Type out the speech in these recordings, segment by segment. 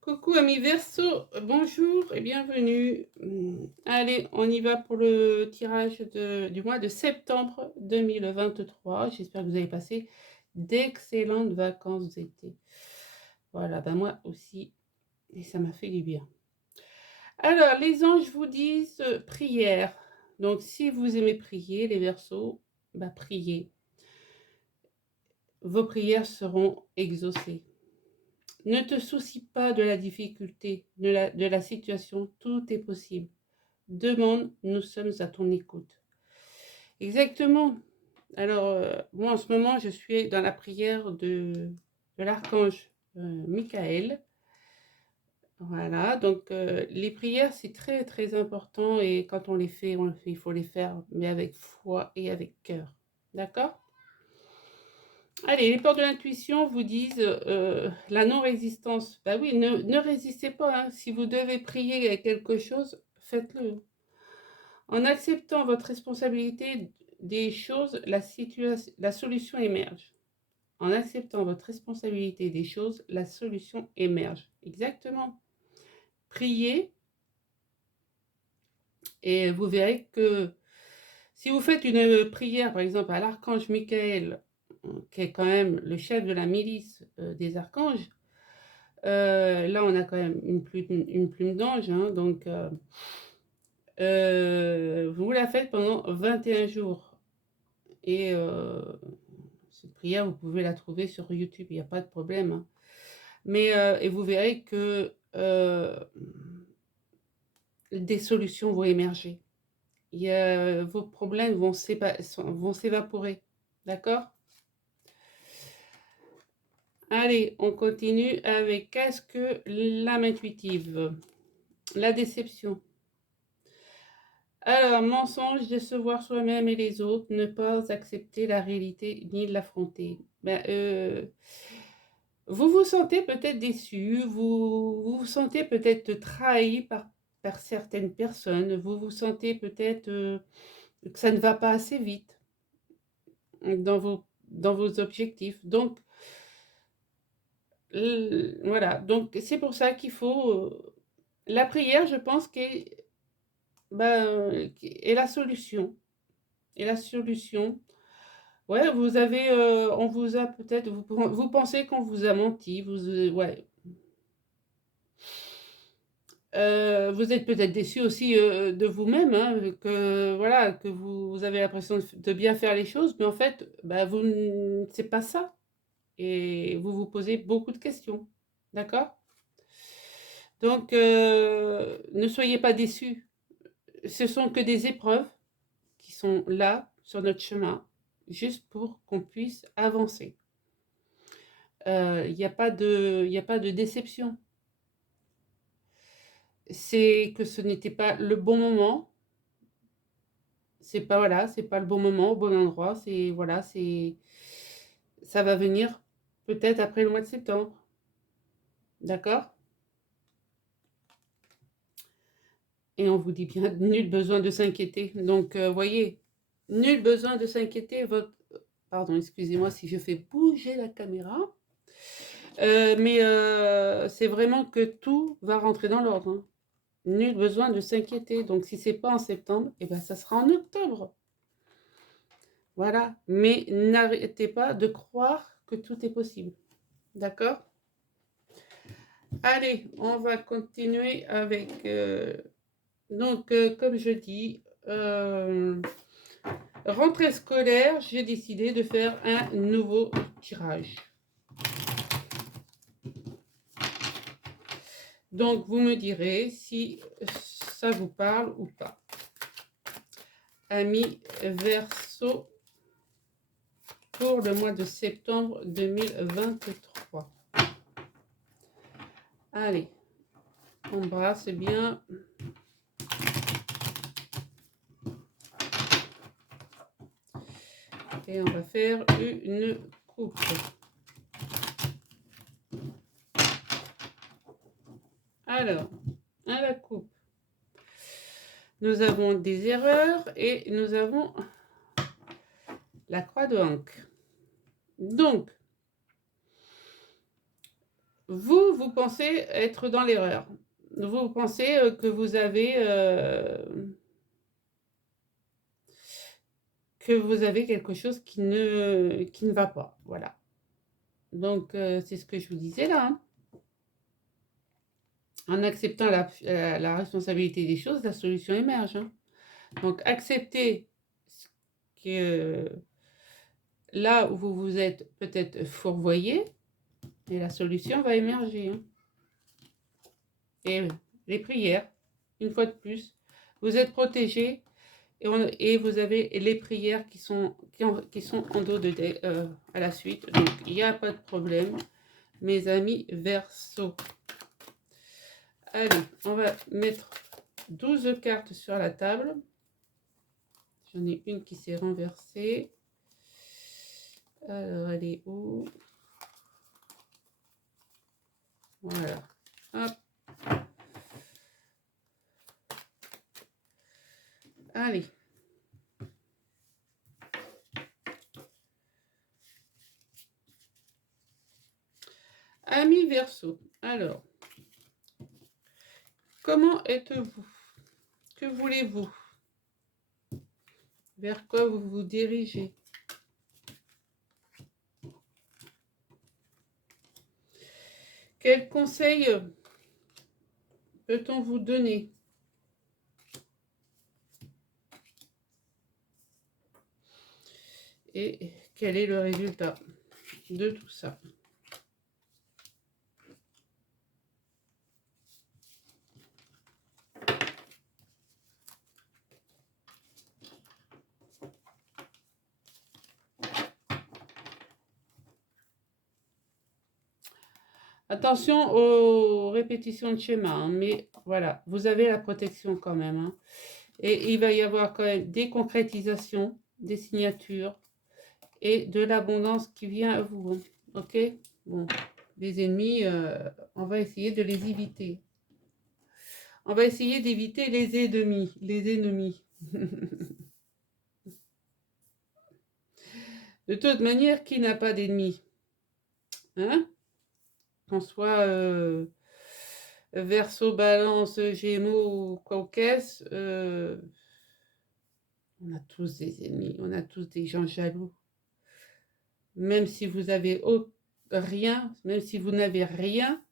Coucou amis Verseau, bonjour et bienvenue. Allez, on y va pour le tirage du mois de septembre 2023. J'espère que vous avez passé d'excellentes vacances d'été. Voilà, ben moi aussi, et ça m'a fait du bien. Alors, les anges vous disent prière. Donc, si vous aimez prier, les Verseaux, bah, priez. Vos prières seront exaucées. Ne te soucie pas de la difficulté, de la situation, tout est possible. Demande, nous sommes à ton écoute. Exactement. Alors, moi en ce moment, je suis dans la prière de l'archange Michael. Voilà, donc les prières, c'est très très important et quand on le fait, il faut les faire, mais avec foi et avec cœur. D'accord? Allez, les portes de l'intuition vous disent la non-résistance. Bah oui, ne résistez pas, hein. Si vous devez prier à quelque chose, faites-le. En acceptant votre responsabilité des choses, la solution émerge. En acceptant votre responsabilité des choses, la solution émerge. Exactement. Priez et vous verrez que si vous faites une prière, par exemple, à l'archange Michael, qui est quand même le chef de la milice des archanges, là, on a quand même une plume d'ange, hein, donc vous la faites pendant 21 jours. Et cette prière, vous pouvez la trouver sur YouTube, il n'y a pas de problème, hein. Mais, et vous verrez que des solutions vont émerger. Vos problèmes vont s'évaporer. D'accord? Allez, on continue avec qu'est-ce que l'âme intuitive? La déception. Alors, mensonge, décevoir soi-même et les autres, ne pas accepter la réalité ni l'affronter. Vous vous sentez peut-être déçu, vous vous sentez peut-être trahi par certaines personnes, vous vous sentez peut-être que ça ne va pas assez vite dans vos objectifs. Donc, voilà. Donc, c'est pour ça qu'il faut... la prière, je pense, est la solution. Et la solution, ouais, on vous a peut-être, vous pensez qu'on vous a menti, ouais. Vous êtes peut-être déçu aussi de vous-même, hein, que voilà, que vous avez l'impression de bien faire les choses, mais en fait, bah, c'est pas ça. Et vous vous posez beaucoup de questions. D'accord? Donc, ne soyez pas déçus. Ce sont que des épreuves qui sont là sur notre chemin, juste pour qu'on puisse avancer. Il n'y a pas de déception. C'est que ce n'était pas le bon moment. C'est pas voilà, c'est pas le bon moment au bon endroit. C'est voilà, ça va venir peut-être après le mois de septembre. D'accord? Et on vous dit bien, nul besoin de s'inquiéter. Donc, voyez, nul besoin de s'inquiéter. Pardon, excusez-moi si je fais bouger la caméra. Mais c'est vraiment que tout va rentrer dans l'ordre, hein. Nul besoin de s'inquiéter. Donc, si c'est pas en septembre, eh ben, ça sera en octobre. Voilà. Mais n'arrêtez pas de croire que tout est possible. D'accord? Allez, on va continuer avec... donc, comme je dis, rentrée scolaire, j'ai décidé de faire un nouveau tirage. Donc, vous me direz si ça vous parle ou pas. Amis Verseau, pour le mois de septembre 2023. Allez, embrasse bien. Et on va faire une coupe. Alors, à la coupe, nous avons des erreurs et nous avons la croix de Hank. Donc, vous pensez être dans l'erreur. Vous pensez que vous avez quelque chose qui ne va pas. Voilà. Donc, c'est ce que je vous disais là. Hein. En acceptant la responsabilité des choses, la solution émerge. Hein. Donc, acceptez que là où vous vous êtes peut-être fourvoyé, et la solution va émerger. Hein. Et les prières, une fois de plus, vous êtes protégés et vous avez les prières qui sont en dos à la suite. Donc, il n'y a pas de problème, mes amis Verseau. Allez, on va mettre 12 cartes sur la table. J'en ai une qui s'est renversée. Alors, elle est où? Voilà. Hop. Allez. Amis Verseau. Alors, comment êtes-vous? Que voulez-vous? Vers quoi vous vous dirigez? Quels conseils peut-on vous donner? Et quel est le résultat de tout ça? Attention aux répétitions de schéma, hein, mais voilà, vous avez la protection quand même. Hein. Et il va y avoir quand même des concrétisations, des signatures et de l'abondance qui vient à vous. Hein. Ok? Bon, les ennemis, on va essayer de les éviter. On va essayer d'éviter les ennemis. Les ennemis. De toute manière, qui n'a pas d'ennemis? Hein? Qu'on soit Verseau, Balance, Gémeaux ou Caucase, on a tous des ennemis, on a tous des gens jaloux. Même si vous avez rien, même si vous n'avez rien,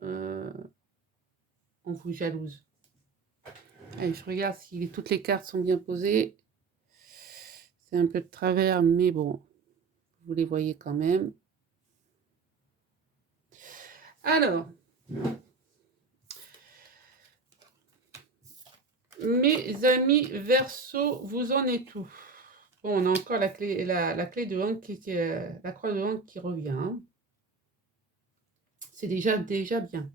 on vous jalouse. Allez, je regarde si toutes les cartes sont bien posées. C'est un peu de travers, mais bon, vous les voyez quand même. Alors, mes amis Verseau, vous en êtes où? Bon, on a encore la clé de Hank la croix de Hank qui revient. Hein. C'est déjà bien.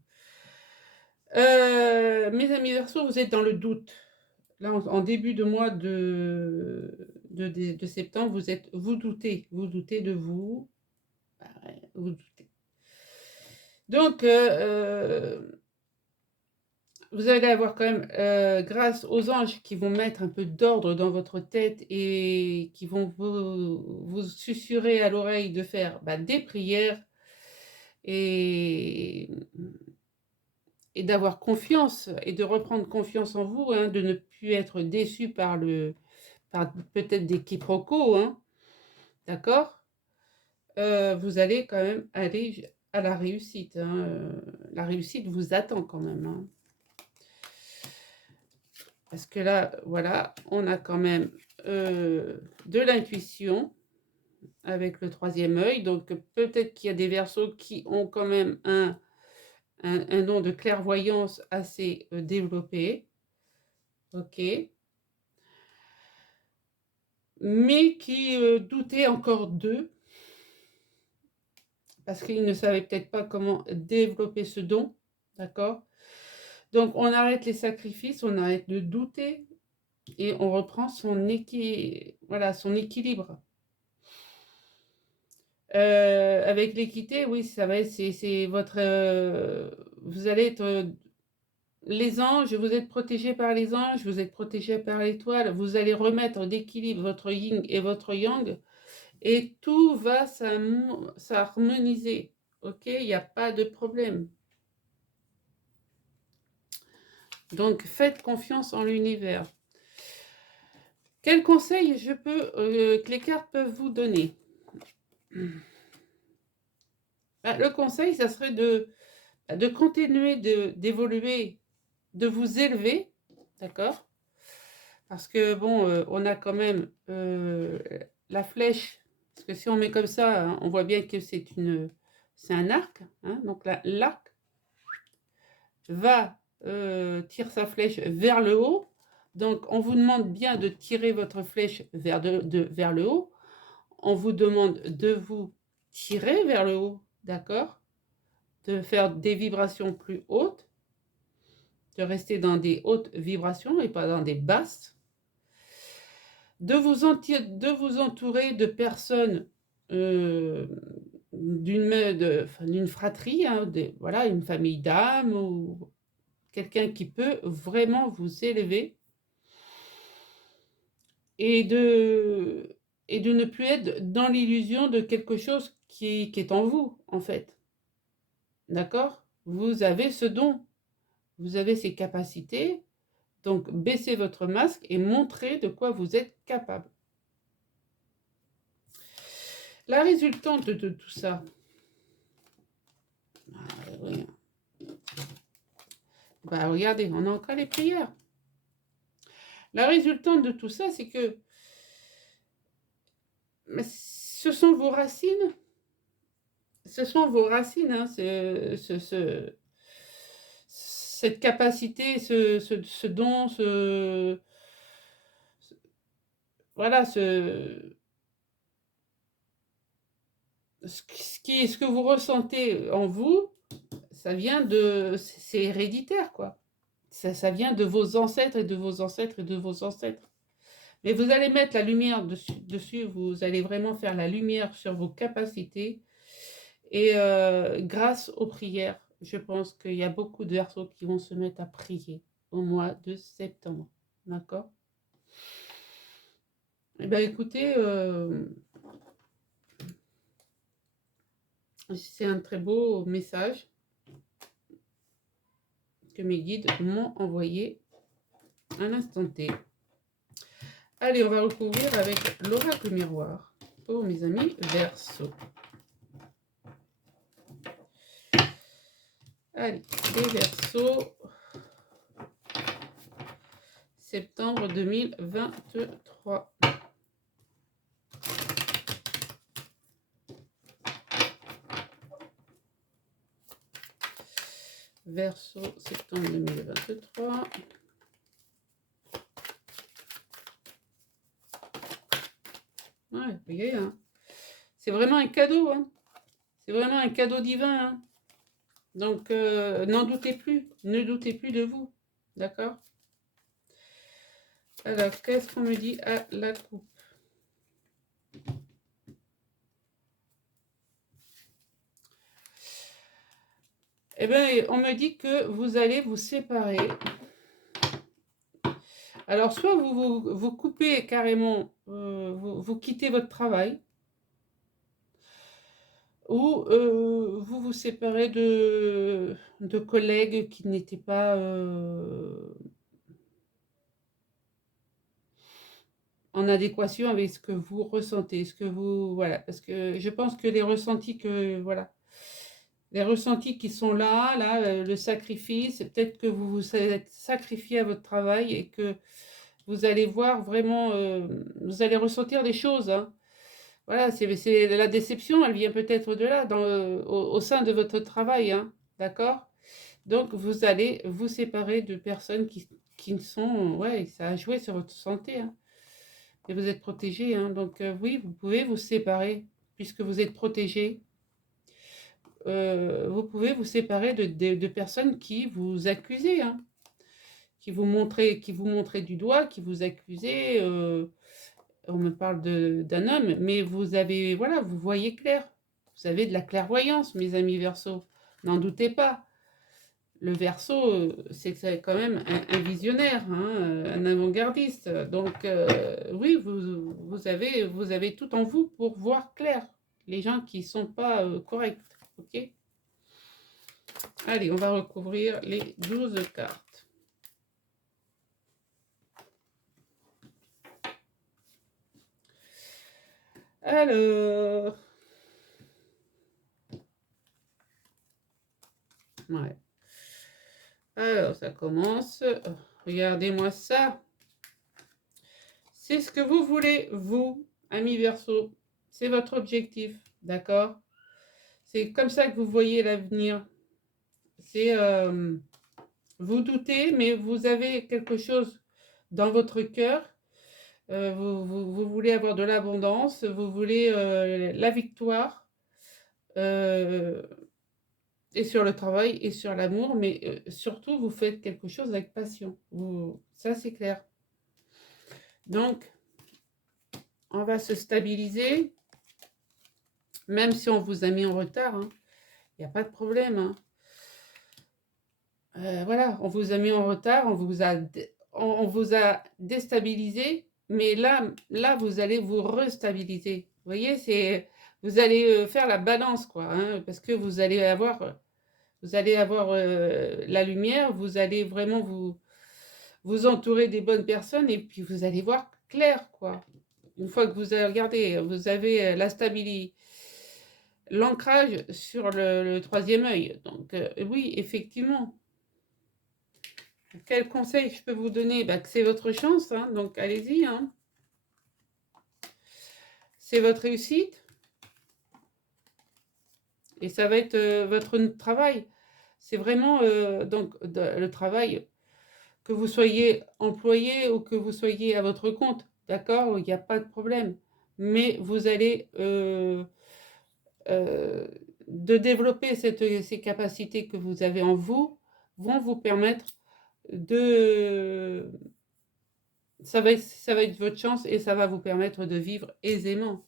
Mes amis Verseau, vous êtes dans le doute. Là, en début de mois de septembre, vous doutez de vous. Vous doutez. Donc, vous allez avoir quand même, grâce aux anges qui vont mettre un peu d'ordre dans votre tête et qui vont vous susurrer à l'oreille de faire des prières et d'avoir confiance et de reprendre confiance en vous, hein, de ne plus être déçu par peut-être des quiproquos, hein, d'accord? Vous allez quand même aller à la réussite. Hein, la réussite vous attend quand même. Hein. Parce que là, voilà, on a quand même de l'intuition avec le troisième œil. Donc peut-être qu'il y a des Verseaux qui ont quand même un don de clairvoyance assez développé. Ok. Mais qui doutaient encore d'eux. Parce qu'ils ne savaient peut-être pas comment développer ce don. D'accord? Donc, on arrête les sacrifices, on arrête de douter et on reprend son équilibre. Avec l'équité, oui, ça va être, c'est votre... vous allez être... les anges, vous êtes protégés par les anges, vous êtes protégés par l'étoile, vous allez remettre d'équilibre votre yin et votre yang et tout va s'harmoniser. Ok, il n'y a pas de problème. Donc, faites confiance en l'univers. Quels conseils que les cartes peuvent vous donner? Le conseil, ça serait de continuer d'évoluer, de vous élever, d'accord? Parce que, bon, on a quand même la flèche, parce que si on met comme ça, hein, on voit bien que c'est un arc, hein, donc l'arc tire sa flèche vers le haut, donc on vous demande bien de tirer votre flèche vers le haut, on vous demande de vous tirer vers le haut, d'accord? De faire des vibrations plus hautes, de rester dans des hautes vibrations et pas dans des basses, de vous entourer de personnes d'une fratrie, hein, voilà, une famille d'âmes ou quelqu'un qui peut vraiment vous élever et de ne plus être dans l'illusion de quelque chose qui est en vous, en fait. D'accord? Vous avez ce don, vous avez ces capacités, donc baissez votre masque et montrez de quoi vous êtes capable. La résultante de tout ça, oui. Regardez, on a encore les prières. La résultante de tout ça, c'est que ce sont vos racines. Ce sont vos racines, hein, cette capacité, ce don, voilà, ce que vous ressentez en vous, ça vient c'est héréditaire, quoi. Ça vient de vos ancêtres et de vos ancêtres et de vos ancêtres. Mais vous allez mettre la lumière dessus, vous allez vraiment faire la lumière sur vos capacités. Et grâce aux prières, je pense qu'il y a beaucoup de Verseaux qui vont se mettre à prier au mois de septembre. D'accord? Eh bien, écoutez, c'est un très beau message que mes guides m'ont envoyé à l'instant T. Allez, on va recouvrir avec l'oracle miroir pour mes amis Verseaux. Allez, les Verseaux, septembre 2023. Verseau, septembre 2023. Ouais, regardez, hein. C'est vraiment un cadeau, hein. C'est vraiment un cadeau divin, hein. Donc, n'en doutez plus, ne doutez plus de vous, d'accord? Alors, qu'est-ce qu'on me dit à la coupe? Eh bien, on me dit que vous allez vous séparer. Alors, soit vous coupez carrément, vous quittez votre travail, ou vous vous séparez de collègues qui n'étaient pas en adéquation avec ce que vous ressentez, voilà, parce que je pense que les ressentis qui sont là, le sacrifice, c'est peut-être que vous vous êtes sacrifié à votre travail et que vous allez voir vraiment, vous allez ressentir des choses, hein. Voilà, c'est la déception, elle vient peut-être de là, au sein de votre travail, hein, d'accord? Donc, vous allez vous séparer de personnes qui ne sont, ouais, ça a joué sur votre santé, hein. Et vous êtes protégé, hein, donc oui, vous pouvez vous séparer, puisque vous êtes protégé. Vous pouvez vous séparer de personnes qui vous accusaient, hein, qui vous montraient du doigt, qui vous accusaient. On me parle d'un homme, mais vous avez, voilà, vous voyez clair. Vous avez de la clairvoyance, mes amis Verseaux. N'en doutez pas. Le Verseau, c'est quand même un visionnaire, hein, un avant-gardiste. Donc, oui, vous avez tout en vous pour voir clair. Les gens qui ne sont pas corrects. Ok? Allez, on va recouvrir les 12 cartes. Alors... Ouais. Alors, ça commence. Regardez-moi ça. C'est ce que vous voulez, vous, amis Verseau. C'est votre objectif, d'accord? C'est comme ça que vous voyez l'avenir. C'est... vous doutez, mais vous avez quelque chose dans votre cœur. Vous voulez avoir de l'abondance, vous voulez la victoire. Et sur le travail et sur l'amour, mais surtout, vous faites quelque chose avec passion. Ça, c'est clair. Donc, on va se stabiliser, même si on vous a mis en retard. Il n'y a pas de problème. Voilà, on vous a mis en retard, on vous a déstabilisé, mais là, vous allez vous restabiliser. Vous voyez, vous allez faire la balance, quoi, parce que vous allez avoir la lumière, vous allez vraiment vous entourer des bonnes personnes et puis vous allez voir clair, quoi. Une fois que vous avez regardé, vous avez la stabilité, l'ancrage sur le troisième œil. Donc, oui, effectivement. Quel conseil je peux vous donner? Que c'est votre chance, donc allez-y. C'est votre réussite. Et ça va être votre travail. C'est vraiment donc le travail, que vous soyez employé ou que vous soyez à votre compte. D'accord? Il n'y a pas de problème. Mais vous allez de développer ces capacités que vous avez en vous, vont vous permettre de... Ça va être votre chance et ça va vous permettre de vivre aisément.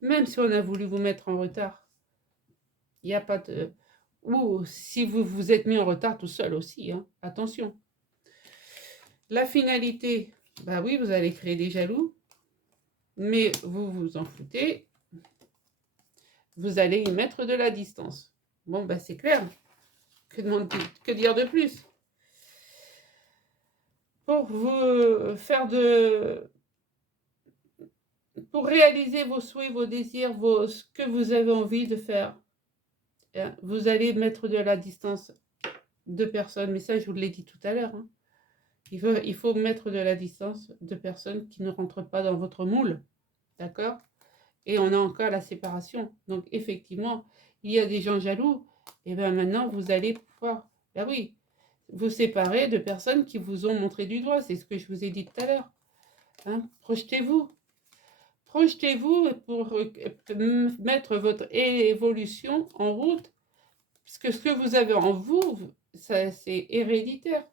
Même si on a voulu vous mettre en retard. Il n'y a pas de... Ou si vous vous êtes mis en retard tout seul aussi. Attention. La finalité, oui, vous allez créer des jaloux. Mais vous vous en foutez. Vous allez y mettre de la distance. Bon, c'est clair. Que dire de plus? Pour vous faire pour réaliser vos souhaits, vos désirs, ce que vous avez envie de faire, vous allez mettre de la distance de personnes. Mais ça, je vous l'ai dit tout à l'heure. Il faut mettre de la distance de personnes qui ne rentrent pas dans votre moule. D'accord? Et on a encore la séparation. Donc, effectivement, il y a des gens jaloux. Et bien maintenant, vous allez pouvoir, oui, vous séparer de personnes qui vous ont montré du doigt. C'est ce que je vous ai dit tout à l'heure. Projetez-vous. Projetez-vous pour mettre votre évolution en route. Parce que ce que vous avez en vous, ça, c'est héréditaire.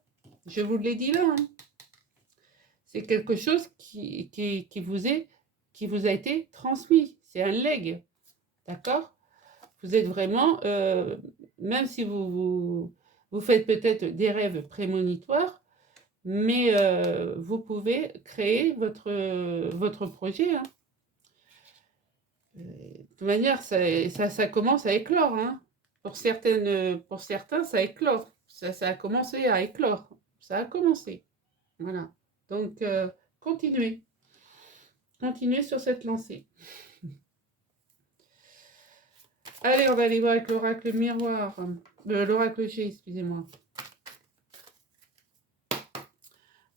Je vous l'ai dit là. C'est quelque chose qui vous a été transmis. C'est un legs. D'accord? Vous êtes vraiment, même si vous faites peut-être des rêves prémonitoires, mais vous pouvez créer votre projet. De toute manière, ça commence à éclore. Pour certains, ça éclore. Ça a commencé à éclore. Ça a commencé. Voilà. Donc, continuez. Continuez sur cette lancée. Allez, on va aller voir avec l'oracle miroir. L'oracle G, excusez-moi.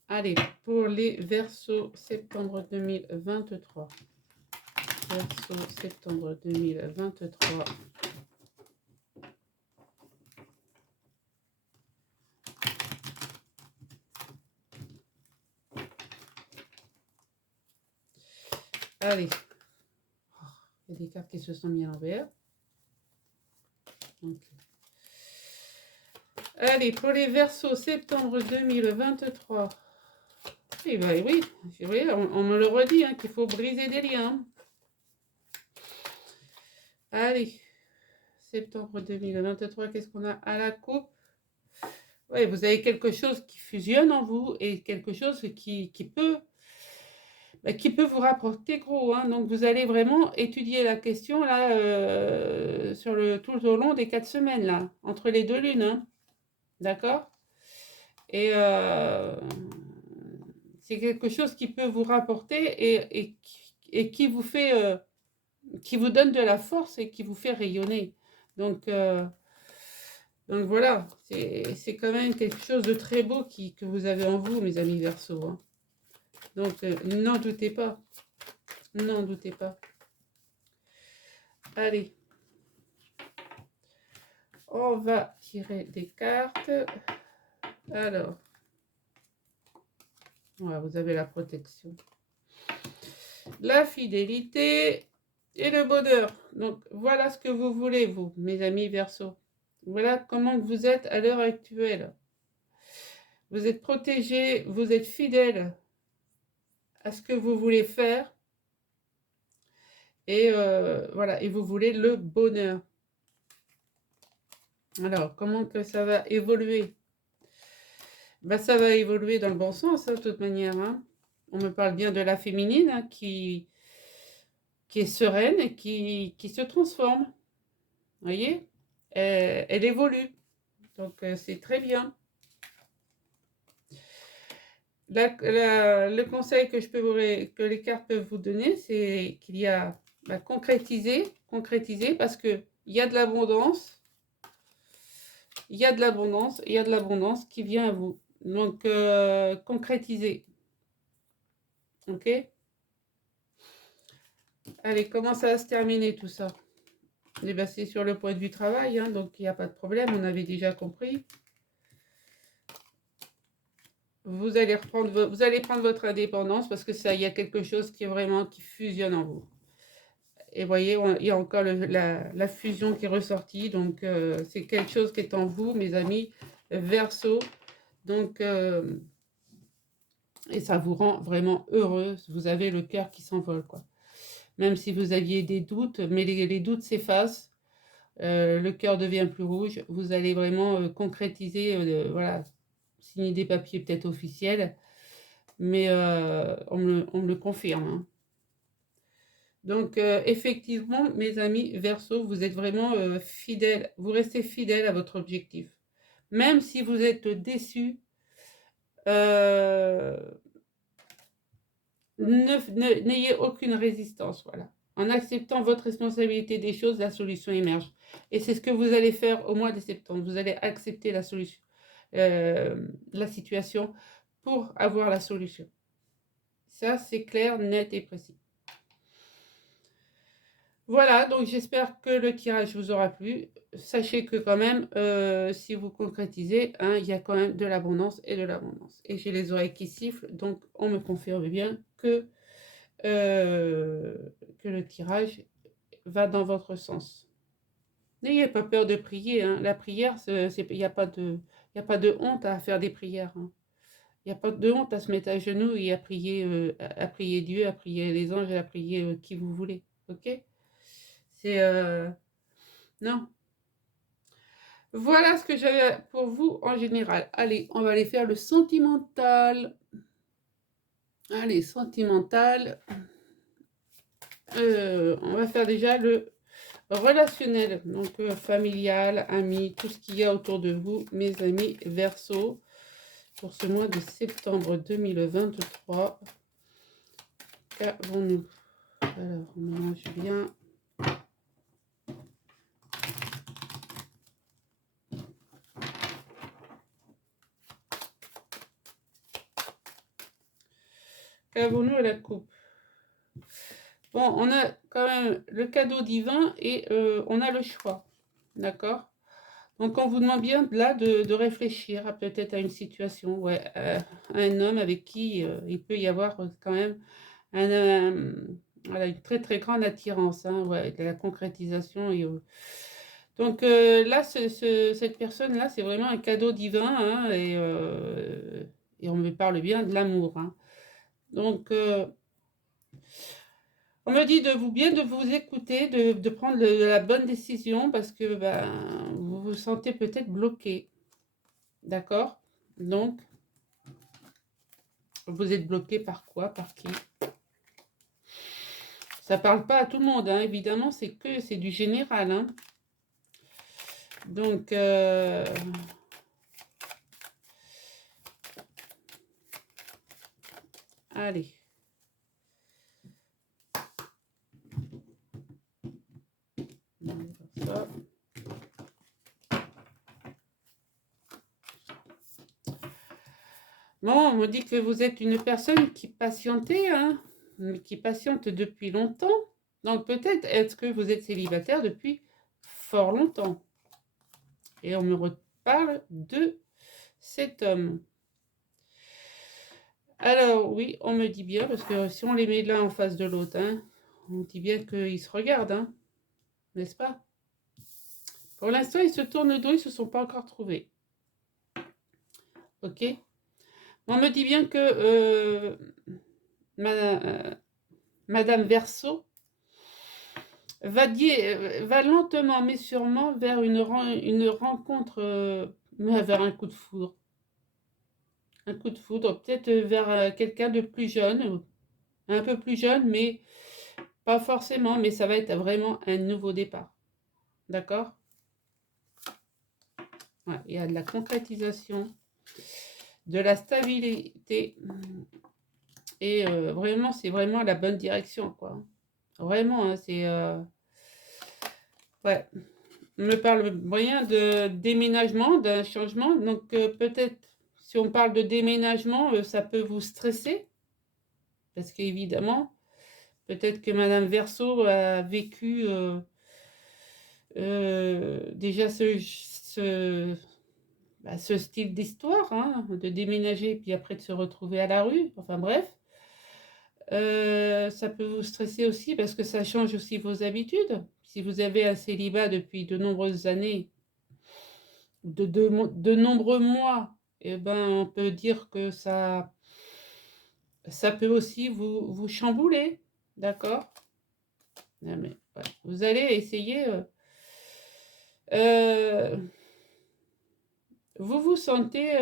Allez, pour les Verseaux, septembre 2023. Verseau, septembre 2023. Allez. Il y a des cartes qui se sont mises à l'envers. Allez, pour les Verseaux, septembre 2023. Et oui, on me le redit, qu'il faut briser des liens. Allez, septembre 2023, qu'est-ce qu'on a à la coupe? Oui, vous avez quelque chose qui fusionne en vous et quelque chose qui peut qui peut vous rapporter gros, hein. Donc vous allez vraiment étudier la question là tout au long des 4 semaines là, entre les 2 lunes, hein. D'accord? Et c'est quelque chose qui peut vous rapporter et qui vous fait, qui vous donne de la force et qui vous fait rayonner. Donc voilà, c'est quand même quelque chose de très beau que vous avez en vous, mes amis Verseaux, hein. Donc n'en doutez pas, n'en doutez pas. Allez, on va tirer des cartes. Alors, voilà, vous avez la protection, la fidélité et le bonheur. Donc voilà ce que vous voulez, vous, mes amis Verseaux. Voilà comment vous êtes à l'heure actuelle. Vous êtes protégé, vous êtes fidèle à ce que vous voulez faire. Et voilà, et vous voulez le bonheur. Alors, comment que ça va évoluer? Ben, ça va évoluer dans le bon sens, hein, de toute manière, hein. On me parle bien de la féminine, hein, qui est sereine et qui se transforme. Vous voyez? Elle évolue. Donc, c'est très bien. Le conseil que que les cartes peuvent vous donner, c'est qu'il y a concrétiser, parce qu'il y a de l'abondance, il y a de l'abondance, il y a de l'abondance qui vient à vous. Donc, concrétiser. Ok? Allez, comment ça va se terminer tout ça? Eh bien, c'est sur le point de vue travail, hein, donc il n'y a pas de problème, on avait déjà compris. Vous allez prendre votre indépendance parce que ça, il y a quelque chose qui est vraiment qui fusionne en vous. Et vous voyez, il y a encore la fusion qui est ressortie. Donc, c'est quelque chose qui est en vous, mes amis Verseau. Donc, et ça vous rend vraiment heureuse. Vous avez le cœur qui s'envole, quoi. Même si vous aviez des doutes, mais les doutes s'effacent. Le cœur devient plus rouge. Vous allez vraiment concrétiser, voilà, signer des papiers peut-être officiels. Mais on me le confirme, hein. Donc, effectivement, mes amis Verseau, vous êtes vraiment fidèles, vous restez fidèles à votre objectif. Même si vous êtes déçus, n'ayez aucune résistance, voilà. En acceptant votre responsabilité des choses, la solution émerge. Et c'est ce que vous allez faire au mois de septembre. Vous allez accepter la solution, la situation pour avoir la solution. Ça, c'est clair, net et précis. Voilà, donc j'espère que le tirage vous aura plu. Sachez que quand même, si vous concrétisez, hein, il y a quand même de l'abondance et de l'abondance. Et j'ai les oreilles qui sifflent, donc on me confirme bien que le tirage va dans votre sens. N'ayez pas peur de prier, hein. La prière, il n'y a pas de honte à faire des prières, hein. Il n'y a pas de honte à se mettre à genoux et à prier Dieu, à prier les anges et à prier qui vous voulez. Ok? C'est non. Voilà ce que j'avais pour vous en général. Allez, on va aller faire le sentimental. Allez, sentimental. On va faire déjà le relationnel. Donc, familial, amis, tout ce qu'il y a autour de vous, mes amis Verseau, pour ce mois de septembre 2023. Qu'avons-nous? Alors, on mélange bien. Qu'avons-nous à la coupe? Bon, on a quand même le cadeau divin et on a le choix. D'accord? Donc, on vous demande bien là de réfléchir à peut-être à une situation, ouais, à un homme avec qui il peut y avoir quand même voilà, une très très grande attirance, hein, ouais, de la concrétisation. Donc là, cette personne-là, c'est vraiment un cadeau divin, hein, et on me parle bien de l'amour, hein. Donc, on me dit de vous écouter, de prendre la bonne décision parce que ben, vous vous sentez peut-être bloqué. D'accord? Donc, vous êtes bloqué par quoi? Par qui? Ça parle pas à tout le monde, hein, évidemment, c'est du général. Hein. Donc, allez. Ça. Bon, on me dit que vous êtes une personne qui patientait, hein, qui patiente depuis longtemps. Donc peut-être est-ce que vous êtes célibataire depuis fort longtemps. Et on me reparle de cet homme. Alors oui, on me dit bien, parce que si on les met l'un en face de l'autre, hein, on dit bien qu'ils se regardent, hein, n'est-ce pas? Pour l'instant, ils se tournent le dos, ils ne se sont pas encore trouvés. Ok? On me dit bien que Madame Verseau va lentement mais sûrement vers une rencontre, vers un coup de foudre. Un coup de foudre, peut-être vers quelqu'un de plus jeune, un peu plus jeune, mais pas forcément, mais ça va être vraiment un nouveau départ. D'accord? Ouais, il y a de la concrétisation, de la stabilité, et vraiment, c'est vraiment la bonne direction, quoi. Vraiment, hein, c'est... ouais. On me parle moyen de déménagement, d'un changement. Donc peut-être, si on parle de déménagement, ça peut vous stresser. Parce qu'évidemment, peut-être que Madame Verseau a vécu déjà ce style d'histoire, hein, de déménager puis après de se retrouver à la rue. Enfin bref. Ça peut vous stresser aussi parce que ça change aussi vos habitudes. Si vous avez un célibat depuis de nombreuses années, de nombreux mois, eh ben, on peut dire que ça peut aussi vous chambouler. D'accord? Mais, ouais. Vous allez essayer. Euh, vous vous sentez.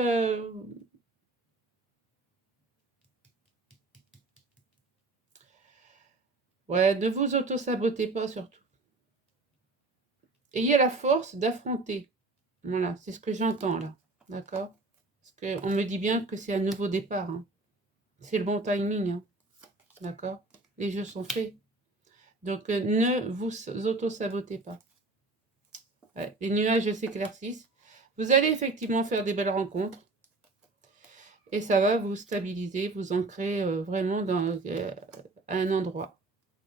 Ouais, ne vous auto-sabotez pas surtout. Ayez la force d'affronter. Voilà, c'est ce que j'entends là. D'accord? Parce qu'on me dit bien que c'est un nouveau départ. Hein. C'est le bon timing. Hein. D'accord? Les jeux sont faits. Donc, ne vous auto-sabotez pas. Ouais, les nuages s'éclaircissent. Vous allez effectivement faire des belles rencontres. Et ça va vous stabiliser, vous ancrer vraiment dans un endroit.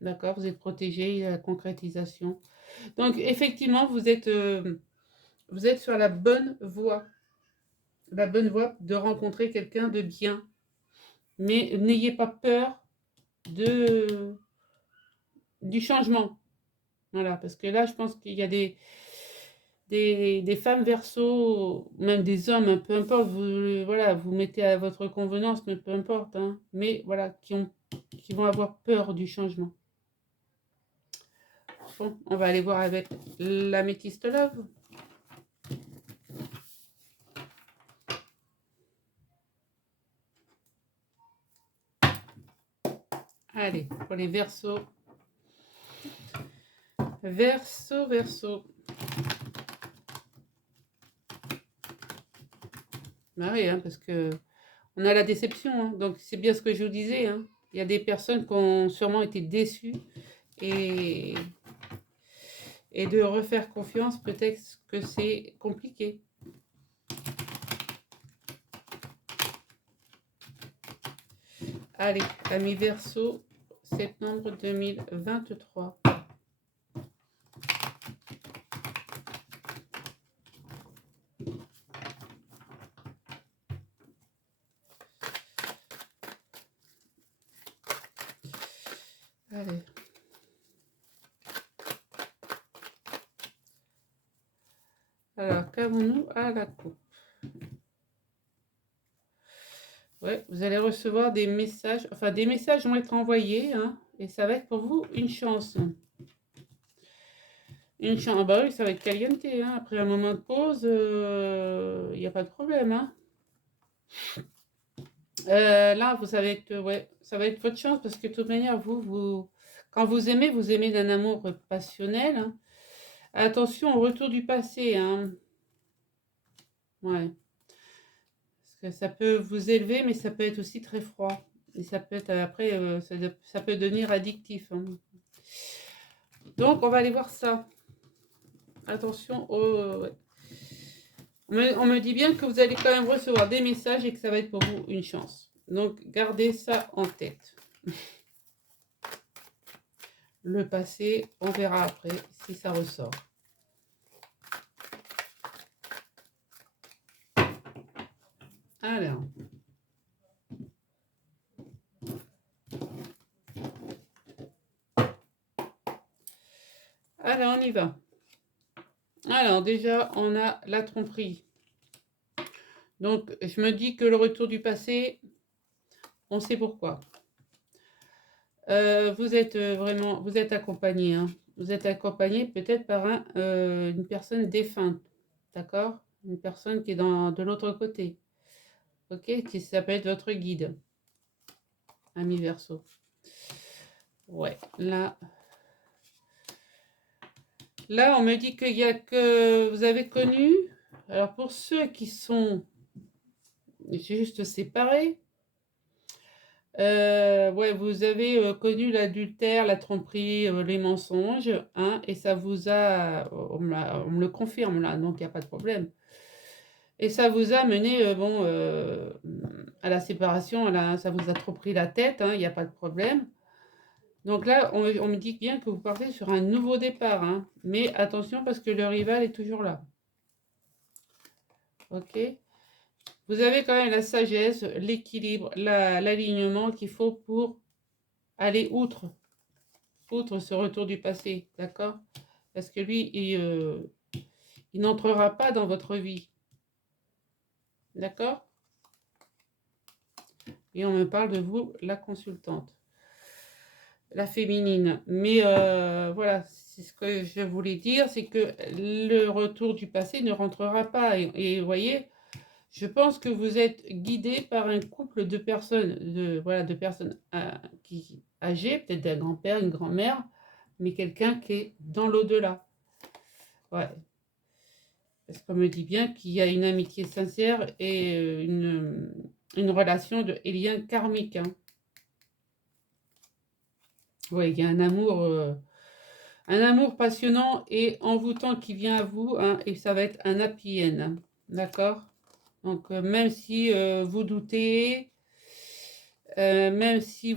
D'accord? Vous êtes protégé, il y a la concrétisation. Donc, effectivement, vous êtes sur la bonne voie. La bonne voie de rencontrer quelqu'un de bien. Mais n'ayez pas peur du changement. Voilà, parce que là, je pense qu'il y a des femmes verso, même des hommes, peu importe, voilà, vous mettez à votre convenance, mais peu importe, hein, mais voilà, qui vont avoir peur du changement. Bon, on va aller voir avec l'améthyste love. Allez, pour les versos. Verso. Bah oui, hein, parce que on a la déception, hein, donc c'est bien ce que je vous disais. Hein. Il y a des personnes qui ont sûrement été déçues et de refaire confiance, peut-être que c'est compliqué. Allez, amis Verseau, septembre 2023. Allez. Alors, qu'avons-nous à la coupe? Ouais, vous allez recevoir des messages, enfin des messages vont être envoyés, hein, et ça va être pour vous une chance. Une chance, bah oui, ça va être caliente, hein, après un moment de pause, il n'y a pas de problème, hein. Là, vous savez que, ouais, ça va être votre chance parce que de toute manière, vous Quand vous aimez d'un amour passionnel. Hein. Attention au retour du passé. Hein. Ouais. Parce que ça peut vous élever, mais ça peut être aussi très froid. Et ça peut être après, ça peut devenir addictif. Hein. Donc, on va aller voir ça. Attention au... Ouais. On me dit bien que vous allez quand même recevoir des messages et que ça va être pour vous une chance. Donc, gardez ça en tête. Le passé, on verra après si ça ressort. Alors. Alors, on y va. Alors, déjà, on a la tromperie. Donc, je me dis que le retour du passé, on sait pourquoi. Vous êtes vraiment, vous êtes accompagné. Hein. Vous êtes accompagné peut-être par une personne défunte. D'accord? Une personne qui est de l'autre côté. Ok? Qui s'appelle votre guide. Ami Verseau. Ouais, là. Là, on me dit qu'il y a que vous avez connu. Alors, pour ceux qui sont juste séparés, ouais, vous avez connu l'adultère, la tromperie, les mensonges, hein, et ça vous a, on me le confirme là, donc il n'y a pas de problème. Et ça vous a mené, bon, à la séparation, ça vous a trop pris la tête, hein, il n'y a pas de problème. Donc là, on me dit bien que vous partez sur un nouveau départ, hein, mais attention parce que le rival est toujours là. Ok? Vous avez quand même la sagesse, l'équilibre, l'alignement qu'il faut pour aller outre ce retour du passé, d'accord? Parce que lui, il n'entrera pas dans votre vie, d'accord? Et on me parle de vous, la consultante, la féminine. Mais voilà, c'est ce que je voulais dire, c'est que le retour du passé ne rentrera pas. Et vous voyez, je pense que vous êtes guidé par un couple de personnes, de personnes âgées, peut-être un grand-père, une grand-mère, mais quelqu'un qui est dans l'au-delà. Ouais. Parce qu'on me dit bien qu'il y a une amitié sincère et une relation de lien karmique. Hein. Ouais, il y a un amour passionnant et envoûtant qui vient à vous, hein, et ça va être un happy end. Hein, d'accord? Donc, même si vous doutez, même si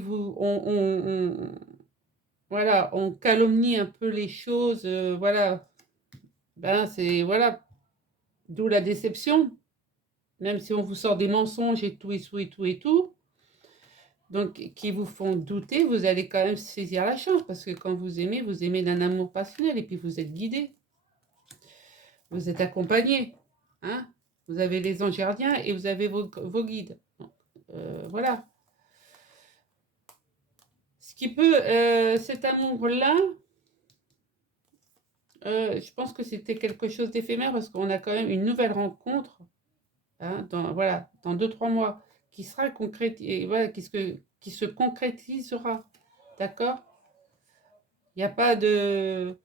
voilà, on calomnie un peu les choses, voilà, ben c'est, voilà, d'où la déception. Même si on vous sort des mensonges et tout, et tout, et tout, et tout, donc qui vous font douter, vous allez quand même saisir la chance, parce que quand vous aimez d'un amour passionnel, et puis vous êtes guidé, vous êtes accompagné, hein, vous avez les anges gardiens et vous avez vos guides. Donc, voilà. Ce qui peut, cet amour-là, je pense que c'était quelque chose d'éphémère, parce qu'on a quand même une nouvelle rencontre, hein, voilà, dans 2-3 mois, qui sera concrète, et voilà, qui se concrétisera. D'accord? Il n'y a pas de...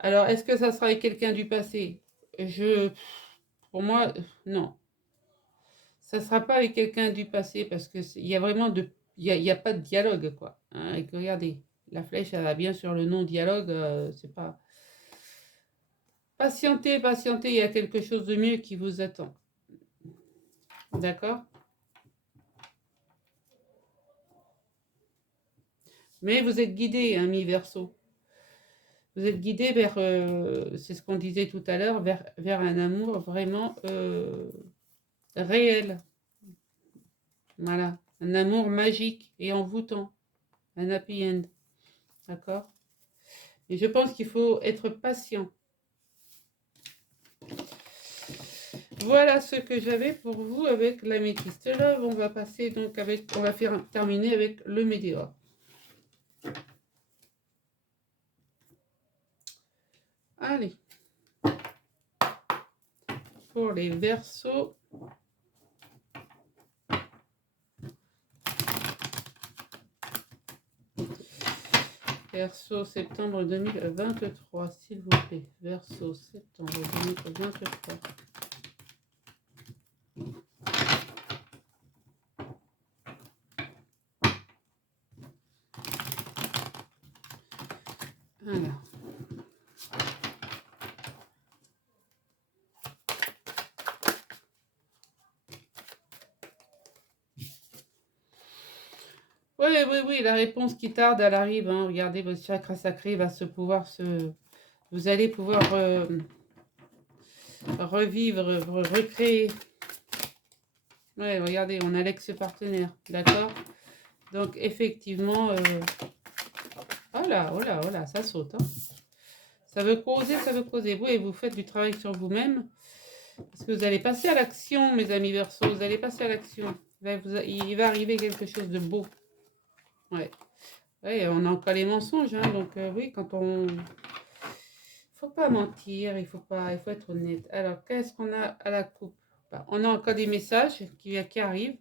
Alors, est-ce que ça sera avec quelqu'un du passé? Pour moi, non. Ça ne sera pas avec quelqu'un du passé parce que il y a vraiment il y a pas de dialogue, quoi. Hein, et que, regardez, la flèche, elle va bien sur le non-dialogue, c'est pas... Patientez, patientez, il y a quelque chose de mieux qui vous attend. D'accord? Mais vous êtes guidé, hein, mi-verso. Vous êtes guidé vers, c'est ce qu'on disait tout à l'heure, vers un amour vraiment réel. Voilà. Un amour magique et envoûtant. Un happy end. D'accord? Et je pense qu'il faut être patient. Voilà ce que j'avais pour vous avec l'améthyste love. On va passer donc on va terminer avec le météore. Allez. Pour les Verseaux. Verseau, septembre 2023, s'il vous plaît. Verseau, septembre 2023. Voilà. Oui, la réponse qui tarde, elle arrive. Hein. Regardez, votre chakra sacré va se pouvoir se... Vous allez pouvoir revivre, recréer. Ouais, regardez, on a l'ex-partenaire, d'accord? Donc, effectivement... Oh là, ça saute. Hein. Ça veut causer, ça veut causer. Vous, et vous faites du travail sur vous-même. Parce que vous allez passer à l'action, mes amis Verseau. Vous allez passer à l'action. Il va arriver quelque chose de beau. Ouais. Ouais, on a encore les mensonges. Hein, donc, oui, quand on... Faut pas mentir, il faut être honnête. Alors, qu'est-ce qu'on a à la coupe? On a encore des messages qui arrivent.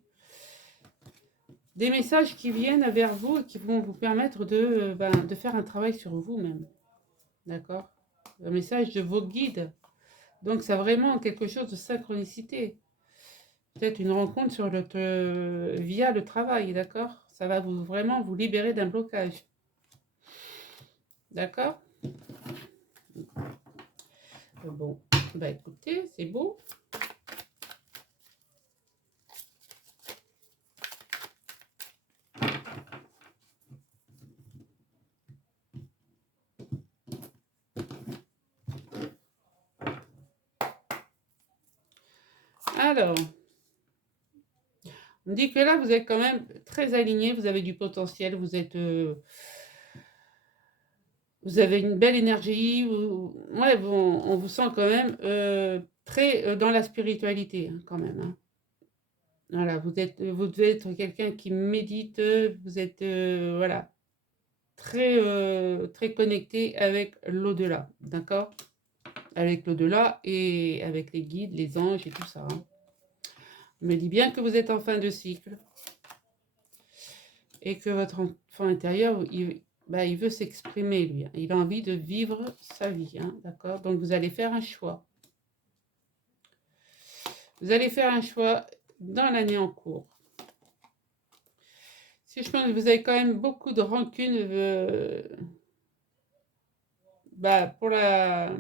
Des messages qui viennent vers vous et qui vont vous permettre de faire un travail sur vous-même. D'accord? Un message de vos guides. Donc, c'est vraiment quelque chose de synchronicité. Peut-être une rencontre via le travail, d'accord? Ça va vraiment vous libérer d'un blocage. D'accord? Bon, écoutez, c'est beau. Alors, on dit que là, vous êtes quand même très aligné, vous avez du potentiel, vous avez une belle énergie, on vous sent quand même très dans la spiritualité, hein, quand même. Hein. Voilà, vous devez être quelqu'un qui médite, vous êtes, voilà, très connecté avec l'au-delà, d'accord? Avec l'au-delà et avec les guides, les anges et tout ça. Hein. On me dit bien que vous êtes en fin de cycle et que votre enfant intérieur, il veut s'exprimer, lui. Hein. Il a envie de vivre sa vie, hein, d'accord? Donc, vous allez faire un choix. Vous allez faire un choix dans l'année en cours. Si je pense que vous avez quand même beaucoup de rancune pour la...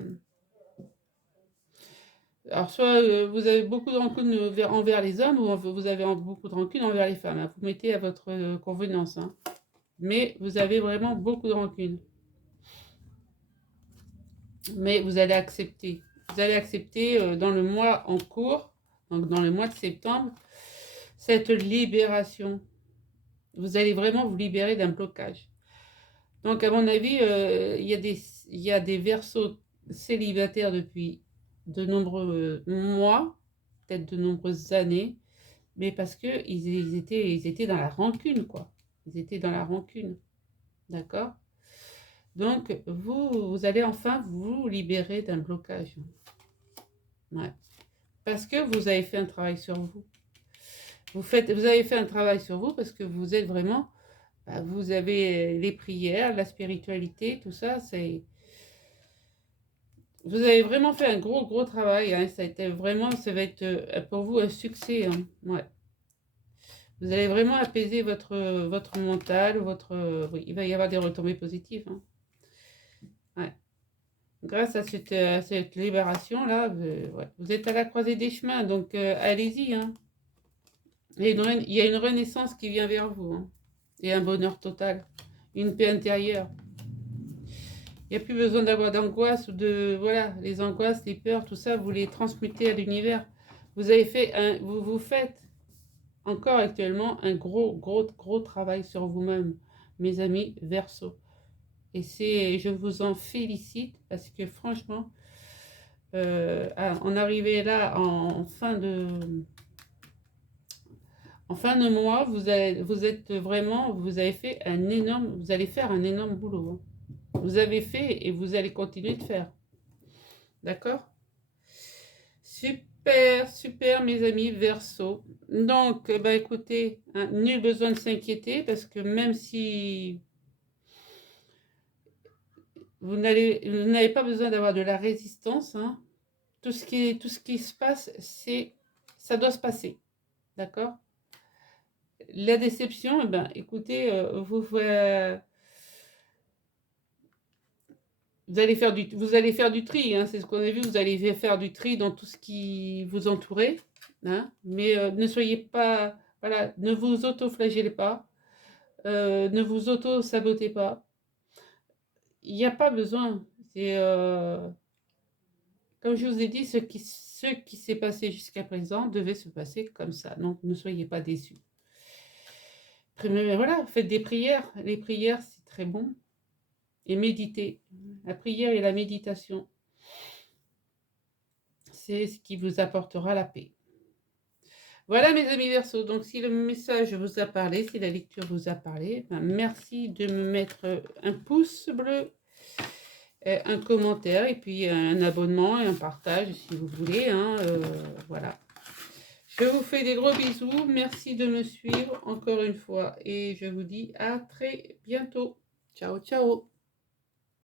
Alors, soit vous avez beaucoup de rancune envers les hommes, ou vous avez beaucoup de rancune envers les femmes. Hein. Vous mettez à votre convenance. Hein. Mais vous avez vraiment beaucoup de rancune. Mais vous allez accepter. Vous allez accepter dans le mois en cours, donc dans le mois de septembre, cette libération. Vous allez vraiment vous libérer d'un blocage. Donc, à mon avis, il y a des Verseaux célibataires depuis de nombreux mois, peut-être de nombreuses années, mais parce que ils étaient dans la rancune, quoi. Ils étaient dans la rancune, d'accord? Donc, vous allez enfin vous libérer d'un blocage. Ouais. Parce que vous avez fait un travail sur vous. Vous avez fait un travail sur vous parce que vous êtes vraiment... vous avez les prières, la spiritualité, tout ça, c'est... Vous avez vraiment fait un gros travail. Hein. Ça va être pour vous un succès. Hein. Ouais. Vous allez vraiment apaiser votre mental, oui, il va y avoir des retombées positives. Hein. Ouais. Grâce à cette libération-là, vous êtes à la croisée des chemins, donc allez-y. Hein. Il y a une renaissance qui vient vers vous. Hein. Et un bonheur total, une paix intérieure. Il n'y a plus besoin d'avoir d'angoisse ou de... Voilà, les angoisses, les peurs, tout ça, vous les transmutez à l'univers. Vous faites encore actuellement un gros travail sur vous-même, mes amis Verseau. Et je vous en félicite parce que franchement, on arrivait là en fin de mois, vous allez faire un énorme boulot. Hein. Vous avez fait et vous allez continuer de faire. D'accord? Super, mes amis Verseau. Donc, écoutez, hein, nul besoin de s'inquiéter parce que même si vous n'avez pas besoin d'avoir de la résistance. Hein. Tout ce qui se passe, ça doit se passer. D'accord? La déception, eh ben, écoutez, vous allez faire du tri, hein, c'est ce qu'on a vu, vous allez faire du tri dans tout ce qui vous entourait, hein, mais ne soyez pas, voilà, ne vous auto-flagellez pas, ne vous auto-sabotez pas. Il n'y a pas besoin. C'est, comme je vous ai dit, ce qui s'est passé jusqu'à présent devait se passer comme ça. Donc, ne soyez pas déçus. Mais voilà, faites des prières. Les prières, c'est très bon. Et méditez. La prière et la méditation, c'est ce qui vous apportera la paix. Voilà mes amis Verseaux, donc si le message vous a parlé, si la lecture vous a parlé, ben merci de me mettre un pouce bleu, un commentaire et puis un abonnement et un partage si vous voulez. Hein, voilà. Je vous fais des gros bisous, merci de me suivre encore une fois et je vous dis à très bientôt. Ciao, ciao.